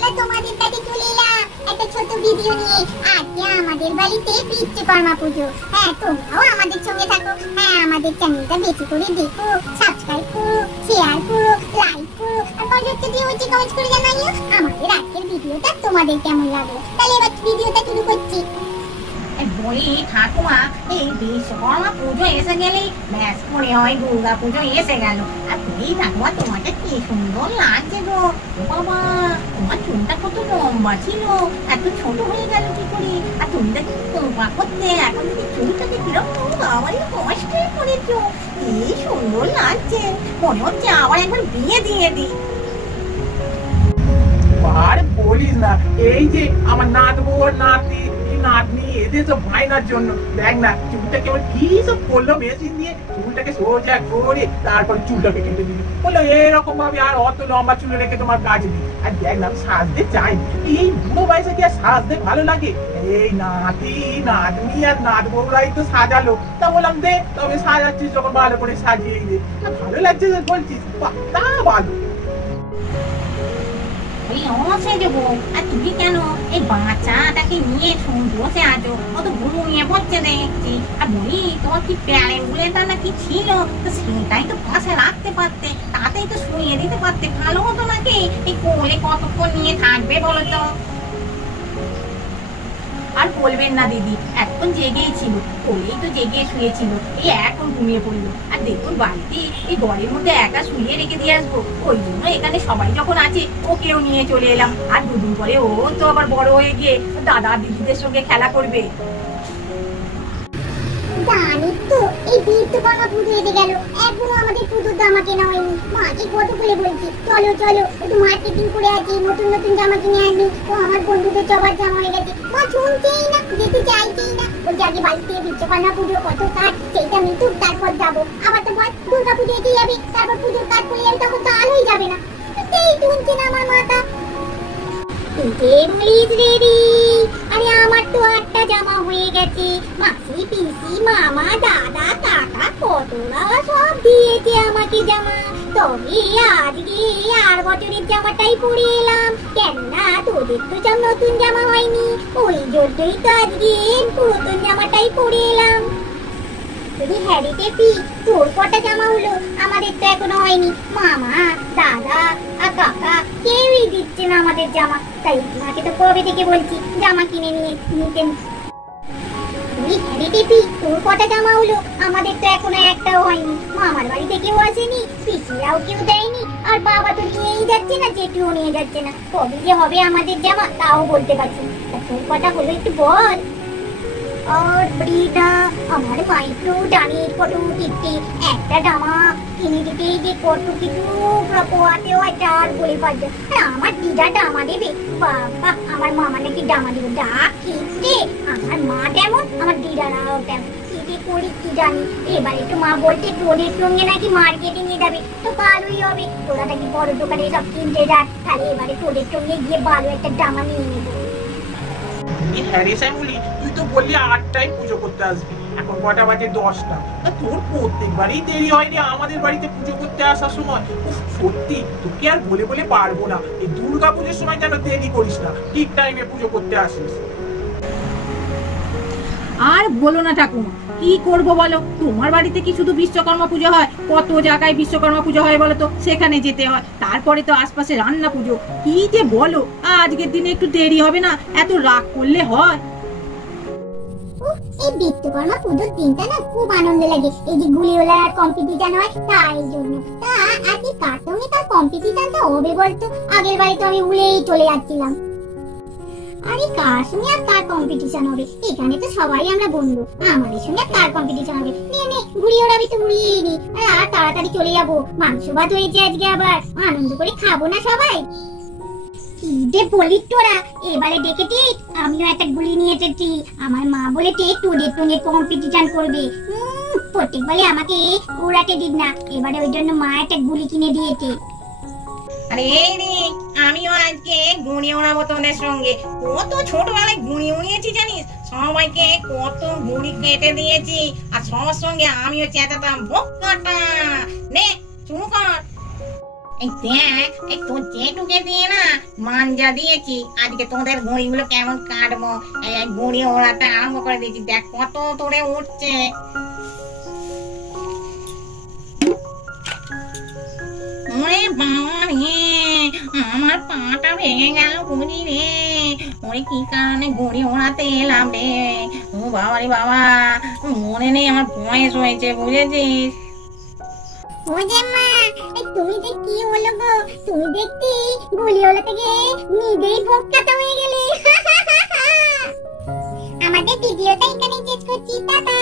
বন্ধুরা, তোমাদের কাছে চলে এলাম একটা ছোট ভিডিও নিয়ে। আজকে আমাদের বাড়িতে বিশ্বকর্মা পুজো। হ্যাঁ, তোমরাও আমাদের সঙ্গে থাকো। হ্যাঁ, আমাদের চ্যানেলটা বেশি করে দেখো, সাবস্ক্রাইব করো, শেয়ার করো, লাইক করো, আর কমেন্ট দিয়ে কমেন্ট করে জানাইও আমাদের আজকের ভিডিওটা তোমাদের কেমন লাগলো। তাহলে এবার ভিডিওটা শুরু করছি। বলি ঠাকুমা, এই বিশ্বকর্মা পুজো এসে গেলেই ব্যাস মনে হয় দুর্গা পুজো এসে গেল। আর বলি ঠাকুমা, তোমাকে কি সুন্দর লাগছে গো। বাবা, তোমার চুলটা কত লম্বা ছিল, এত ছোট হয়ে গেল কি করে? আর তুমি দেখি কোপা করতে, এখন দেখি চুলটাকে কিরকম বাবারই কষ্ট করেছো। কি সুন্দর লাগছে, মনে হচ্ছে আবার একবার বিয়ে দিয়ে দিই। আর বলিস না, এই যে আমার নাতবু নাতি নাতনি এদের সব ভাইনার জন্য দেখ না, চুলটা কেমন কি সব করলো মেশিন দিয়ে, চুলটাকে সোজা করে তারপর চুলটাকে কেটে দিল। বললো এরকম ভাবে আর অত লম্বা চুল রেখে তোমার কাজ দিই। আর দেখ না, সাজতে চাই, এই বুড়ো বয়সে কি আর সাজতে ভালো লাগে? এই নাতি নাতনি আর নাতবউরাই তো সাজালো, তা বললাম দে, তবে সাজাচ্ছিস যখন ভালো করে সাজিয়ে দে। ভালো লাগছে বলছিস, তা ভালো। আর তুমি কেন এই বাচ্চাটাকে নিয়ে বসে আছো? অত ঘুমিয়ে পড়ছে দেখছি। আর বলি, তোমার কি প্যারে উলেটা নাকি ছিল, তো সেটাই তো পাশে রাখতে পারতে, তাতেই তো শুয়ে দিতে পারতে, ভালো হতো নাকি? এই কোলে কতক্ষণ নিয়ে থাকবে বলো তো? আর বলবেন না দিদি, এখন জেগেই ছিল, কোলেই তো জেগে শুয়েছিল, এই এখন ঘুমিয়ে পড়লো। আর দেখুন, বাড়িতে এই ঘরের মধ্যে একা শুয়ে রেখে দিয়ে আসবো, ওই জন্য এখানে সবাই যখন আছে ওকেও নিয়ে চলে এলাম। আর দুদিন পরে ও তো আবার বড় হয়ে গিয়ে দাদা দিদিদের সঙ্গে খেলা করবে। জানিস তো, এই বিশ্বকর্মা পুজো এসে গেল, এখনো আমাদের পুজোর জামা কেনা হয়নি। মাকে কত করে বলছি, চলো চলো একটু মার্কেটিং করে আছি, নতুন নতুন জামা কিনে আনবি। তো আমার বন্ধুদের সবার জামা হয়ে গেছে, মা শুনছেই না, যেতে চাইছেই না। বলছে আগে বাড়িতে বিশ্বকর্মা পুজো কত কাজ, সেইটা মিটুক তারপর যাবো। আবার তো বল দুর্গা পুজো এসে যাবে, তারপর পুজোর কাজ করে যাবে, তখন তো আলোই যাবে না। সেই শুনছে না আমার মাথা। আরে আমার তো 8টা জামা হয়ে গেছে। মাসি, পিসি, মামা, দাদা, কাকা কতরা সব দিয়েছে আমাকে জামা। তবে আজকে আর বছরের জামাটাই পরে এলাম, কেননা তোদের তো সব নতুন জামা হয়নি, ওই জন্যই তো আজকে পুরাতন জামাটাই পরে এলাম। হ্যাঁ রে টেপি, তোর কটা জামা হলো? আমাদের তো এখনো হয়নি। মামা, দাদা আর কাকা কেউই দিচ্ছে না আমাদের জামা, তাই মাকে তো কবে থেকে বলছি জামা কিনে নিয়ে নিতেন। হ্যাঁ রে টেপি, তোর কটা জামা হলো? আমাদের তো এখনো একটাও হয়নি। মামার বাড়ি থেকেও আসেনি, পিসিরাও কেউ দেয়নি, আর বাবা তো নিয়েই যাচ্ছে না, জেঠুও নিয়ে যাচ্ছে না। কবে যে হবে আমাদের জামা তাও বলতে পারছি না। তোর কটা হলো একটু বল। আর ব্রিদা, আমার মাই তো জানিস কত কিনতে, একটা জামা কিনে দিতেই যে কত কিছু পোয়াতে হয় চার বলে পারছে। আমার দিদা জামা দেবে, বাবা আমার মামা নাকি জামা দেবে, যা কিনতে আমার মা তেমন আমার দিদারাও তেমন। কি করি কি জানি, এবারে তো মা বলছে তোদের সঙ্গে নাকি মার্কেটে নিয়ে যাবে, তো ভালোই হবে। তোরা নাকি বড় দোকানে সব কিনতে যায়, তাহলে এবারে তোদের সঙ্গে গিয়ে ভালো একটা জামা নিয়ে নেবো। তুই তো বললি 8টায় পুজো করতে আসবি, এখন কটা বাজে? 10টা। তোর প্রত্যেকবারই দেরি হয় রে আমাদের বাড়িতে পুজো করতে আসার সময়। সত্যি তোকে আর বলে বলে পারবো না, এই দুর্গা পুজোর সময় যেন দেরি করিস না, ঠিক টাইমে পুজো করতে আসিস। আর বলো না ঠাকুমা, কি করবো বলো? তোমার বাড়িতে কি শুধু বিশ্বকর্মা পুজো হয়? কত জায়গায় বিশ্বকর্মা পুজো হয় বলো তো, সেখানে যেতে হয়। তারপরে তো আশপাশে রান্না পুজো। কি যে বলো, আজকের দিনে একটু দেরি হবে না? এত রাগ করলে হয়? এই বিশ্বকর্মা পুজোর দিনটা না খুব আনন্দ লাগে। এই যে গুলিওয়ালার কম্পিটিশন হয়, তাই জন্য। তা আজকে কার সঙ্গে তার কম্পিটিশনটা হবে বলতো? আগের বারে তো আমি উড়েই চলে যাচ্ছিলাম। আরে কার সঙ্গে আর কার কম্পিটিশন হবে? এখানে তো সবাই আমরা বন্ধু, আমাদের সঙ্গে কার কম্পিটিশন হবে? নে নে, ঘুড়ি ওড়াবি তো উড়িয়েই নি, আর তাড়াতাড়ি চলে যাবো। মাংস ভাত হয়েছে আজকে, আবার আনন্দ করে খাবো না সবাই? কি যে বলি তোরা, এবারে ডেকেছি আমিও একটা গুলি নিয়ে এসেছি। আমার মা বলেছে তোদের সঙ্গে কম্পিটিশন করবে। প্রত্যেকবারে আমাকে উড়াতে দিক না, এবারে ওই জন্য মা একটা গুলি কিনে দিয়েছে। আরে এই রে, আমিও আজকে গুণি ওড়াবো তোদের সঙ্গে। কত ছোটবেলায় গুণি উড়িয়েছি জানিস, সবাইকে কত গুড়ি কেটে দিয়েছি, আর সবার সঙ্গে আমিও চেঁচাতাম বোকাটা। নে শুরু কর। এই দেখ, এই তোর জেঠুকে দিয়ে না মাঞ্জা দিয়েছি, আজকে তোদের ঘুড়িগুলো কেমন কাটবো। এই ঘুড়ি ওড়াতে আরম্ভ করে দিয়েছি, দেখ কত তোরে উঠছে। ওরে বাবা রে, আমার পাটা ভেঙে গেল ঘুড়ি রে। ওরে কি কারণে ঘুড়ি ওড়াতে এলাম রে। ও বাবা রে বাবা, মনে নেই আমার বয়স হয়েছে, বুঝেছিস? ওরে মা, এই তুমি যে কি হলো গো, তুমি দেখতে গুলি ওলাতে গিয়ে নিজেই বোকাটা হয়ে গেলে। আমাদের ভিডিওটা এখানে শেষ করছি, টাটা।